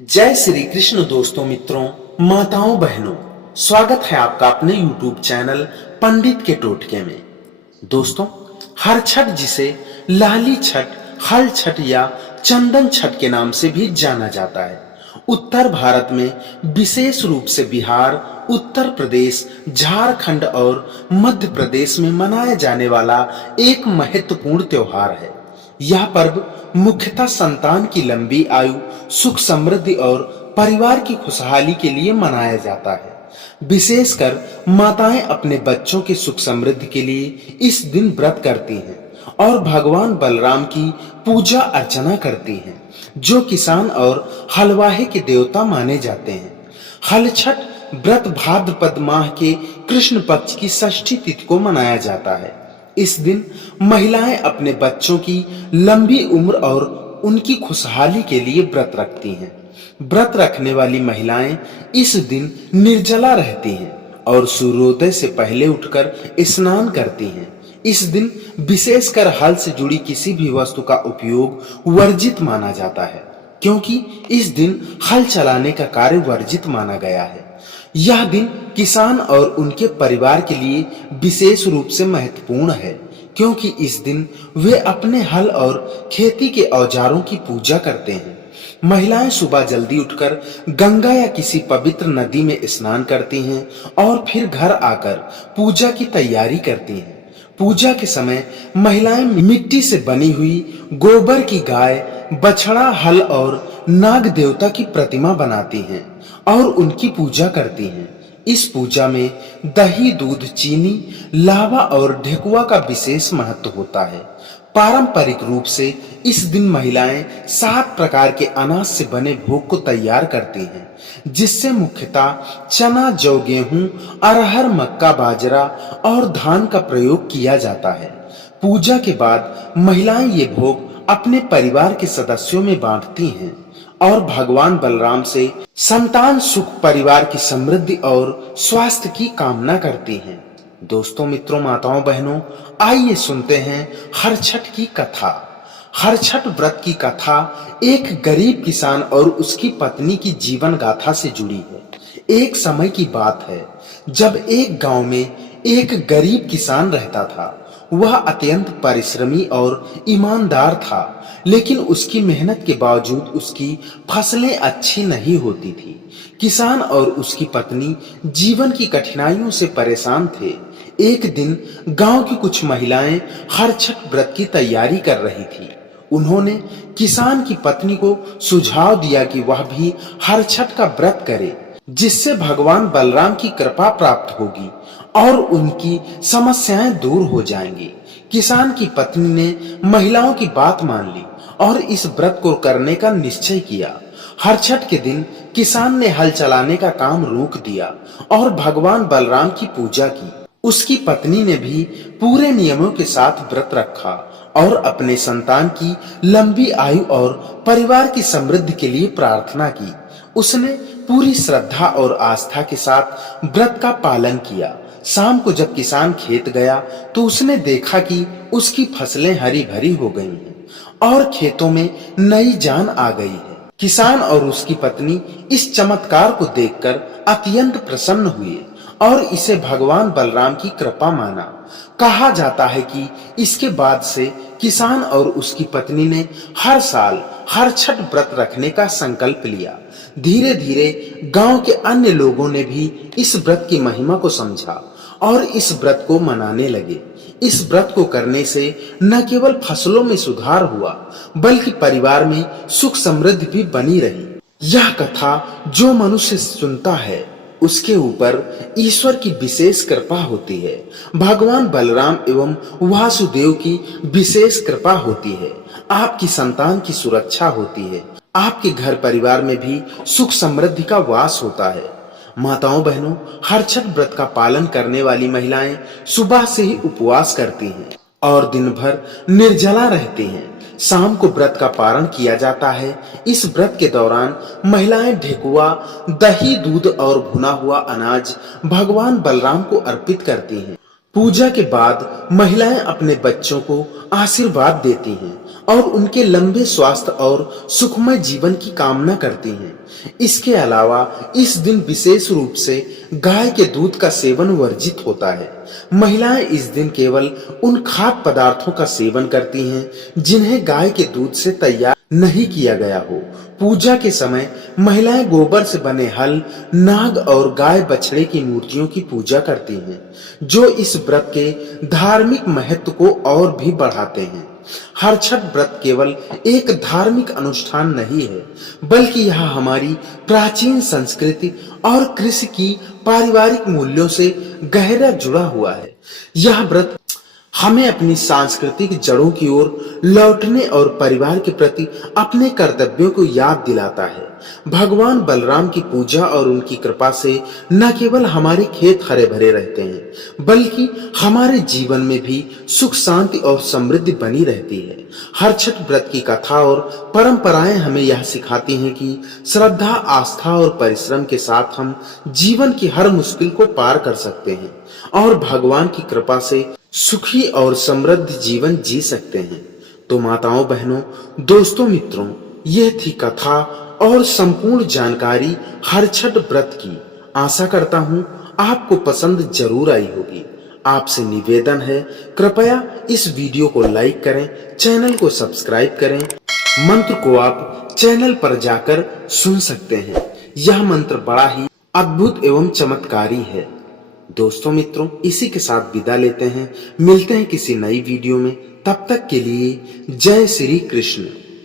जय श्री कृष्ण दोस्तों, मित्रों, माताओं, बहनों, स्वागत है आपका अपने YouTube चैनल पंडित के टोटके में। दोस्तों, हर छठ जिसे लाली छठ, हल छठ या चंदन छठ के नाम से भी जाना जाता है, उत्तर भारत में विशेष रूप से बिहार, उत्तर प्रदेश, झारखंड और मध्य प्रदेश में मनाया जाने वाला एक महत्वपूर्ण त्योहार है। यह पर्व मुख्यतः संतान की लंबी आयु, सुख समृद्धि और परिवार की खुशहाली के लिए मनाया जाता है। विशेषकर माताएं अपने बच्चों के सुख समृद्धि के लिए इस दिन व्रत करती हैं और भगवान बलराम की पूजा अर्चना करती हैं, जो किसान और हलवाहे के देवता माने जाते हैं। हल छठ व्रत भाद्रपद माह के कृष्ण पक्ष की षष्ठी तिथि को मनाया जाता है। इस दिन महिलाएं अपने बच्चों की लंबी उम्र और उनकी खुशहाली के लिए व्रत रखती हैं। व्रत रखने वाली महिलाएं इस दिन निर्जला रहती हैं और सूर्योदय से पहले उठकर स्नान करती हैं। इस दिन विशेषकर हल से जुड़ी किसी भी वस्तु का उपयोग वर्जित माना जाता है, क्योंकि इस दिन हल चलाने का कार्य वर्जित माना गया है। यह दिन किसान और उनके परिवार के लिए विशेष रूप से महत्वपूर्ण है, क्योंकि इस दिन वे अपने हल और खेती के औजारों की पूजा करते हैं। महिलाएं सुबह जल्दी उठकर गंगा या किसी पवित्र नदी में स्नान करती हैं और फिर घर आकर पूजा की तैयारी करती हैं। पूजा के समय महिलाएं मिट्टी से बनी हुई गोबर की गाय, बछड़ा, हल और नाग देवता की प्रतिमा बनाती हैं और उनकी पूजा करती हैं। इस पूजा में दही, दूध, चीनी, लावा और ढेकुआ का विशेष महत्व होता है। पारंपरिक रूप से इस दिन महिलाएं 7 प्रकार के अनाज से बने भोग को तैयार करती हैं, जिससे मुख्यतः चना, जौ, गेहूं, अरहर, मक्का, बाजरा और धान का प्रयोग किया जाता है। पूजा के बाद महिलाएं ये भोग अपने परिवार के सदस्यों में बांटती हैं और भगवान बलराम से संतान सुख, परिवार की समृद्धि और स्वास्थ्य की कामना करती हैं। दोस्तों, मित्रों, माताओं, बहनों, आइए सुनते हैं हर छठ की कथा। हर छठ व्रत की कथा एक गरीब किसान और उसकी पत्नी की जीवन गाथा से जुड़ी है। एक समय की बात है जब एक गांव में एक गरीब किसान रहता था। वह अत्यंत परिश्रमी और ईमानदार था, लेकिन उसकी मेहनत के बावजूद उसकी फसलें अच्छी नहीं होती थी। किसान और उसकी पत्नी जीवन की कठिनाइयों से परेशान थे। एक दिन गांव की कुछ महिलाएं हर छठ व्रत की तैयारी कर रही थी। उन्होंने किसान की पत्नी को सुझाव दिया कि वह भी हर छठ का व्रत करे, जिससे भगवान बलराम की कृपा प्राप्त होगी और उनकी समस्याएं दूर हो जाएंगी। किसान की पत्नी ने महिलाओं की बात मान ली और इस व्रत को करने का निश्चय किया। हर छठ के दिन किसान ने हल चलाने का काम रोक दिया और भगवान बलराम की पूजा की। उसकी पत्नी ने भी पूरे नियमों के साथ व्रत रखा और अपने संतान की लंबी आयु और परिवार की समृद्धि के लिए प्रार्थना की। उसने पूरी श्रद्धा और आस्था के साथ व्रत का पालन किया। शाम को जब किसान खेत गया तो उसने देखा कि उसकी फसलें हरी भरी हो गई हैं और खेतों में नई जान आ गई है। किसान और उसकी पत्नी इस चमत्कार को देखकर अत्यंत प्रसन्न हुए और इसे भगवान बलराम की कृपा माना। कहा जाता है कि इसके बाद से किसान और उसकी पत्नी ने हर साल हर छठ व्रत रखने का संकल्प लिया। धीरे धीरे गांव के अन्य लोगों ने भी इस व्रत की महिमा को समझा और इस व्रत को मनाने लगे। इस व्रत को करने से न केवल फसलों में सुधार हुआ, बल्कि परिवार में सुख समृद्धि भी बनी रही। यह कथा जो मनुष्य सुनता है उसके ऊपर ईश्वर की विशेष कृपा होती है। भगवान बलराम एवं वासुदेव की विशेष कृपा होती है। आपकी संतान की सुरक्षा होती है। आपके घर परिवार में भी सुख समृद्धि का वास होता है। माताओं, बहनों, हर छठ व्रत का पालन करने वाली महिलाएं सुबह से ही उपवास करती हैं और दिन भर निर्जला रहती हैं। शाम को व्रत का पारण किया जाता है। इस व्रत के दौरान महिलाएं ढेकुआ, दही, दूध और भुना हुआ अनाज भगवान बलराम को अर्पित करती हैं। पूजा के बाद महिलाएं अपने बच्चों को आशीर्वाद देती हैं और उनके लंबे स्वास्थ्य और सुखमय जीवन की कामना करती हैं। इसके अलावा इस दिन विशेष रूप से गाय के दूध का सेवन वर्जित होता है। महिलाएं इस दिन केवल उन खाद्य पदार्थों का सेवन करती हैं जिन्हें गाय के दूध से तैयार नहीं किया गया हो। पूजा के समय महिलाएं गोबर से बने हल, नाग और गाय बछड़े की मूर्तियों की पूजा करती हैं, जो इस व्रत के धार्मिक महत्व को और भी बढ़ाते हैं। हर छठ व्रत केवल एक धार्मिक अनुष्ठान नहीं है, बल्कि यह हमारी प्राचीन संस्कृति और कृषि की पारिवारिक मूल्यों से गहरा जुड़ा हुआ है। यह व्रत हमें अपनी सांस्कृतिक जड़ों की ओर लौटने और परिवार के प्रति अपने कर्तव्यों को याद दिलाता है। भगवान बलराम की पूजा और उनकी कृपा से न केवल हमारे खेत हरे भरे रहते हैं, बल्कि हमारे जीवन में भी सुख शांति और समृद्धि बनी रहती है। हर छठ व्रत की कथा और परंपराएं हमें यह सिखाती हैं कि श्रद्धा, आस्था और परिश्रम के साथ हम जीवन की हर मुश्किल को पार कर सकते हैं और भगवान की कृपा से सुखी और समृद्ध जीवन जी सकते हैं। तो माताओं, बहनों, दोस्तों, मित्रों, यह थी कथा और संपूर्ण जानकारी हर छठ व्रत की। आशा करता हूं आपको पसंद जरूर आई होगी। आपसे निवेदन है, कृपया इस वीडियो को लाइक करें, चैनल को सब्सक्राइब करें। मंत्र को आप चैनल पर जाकर सुन सकते हैं। यह मंत्र बड़ा ही अद्भुत एवं चमत्कारी है। दोस्तों, मित्रों, इसी के साथ विदा लेते हैं। मिलते हैं किसी नई वीडियो में। तब तक के लिए जय श्री कृष्ण।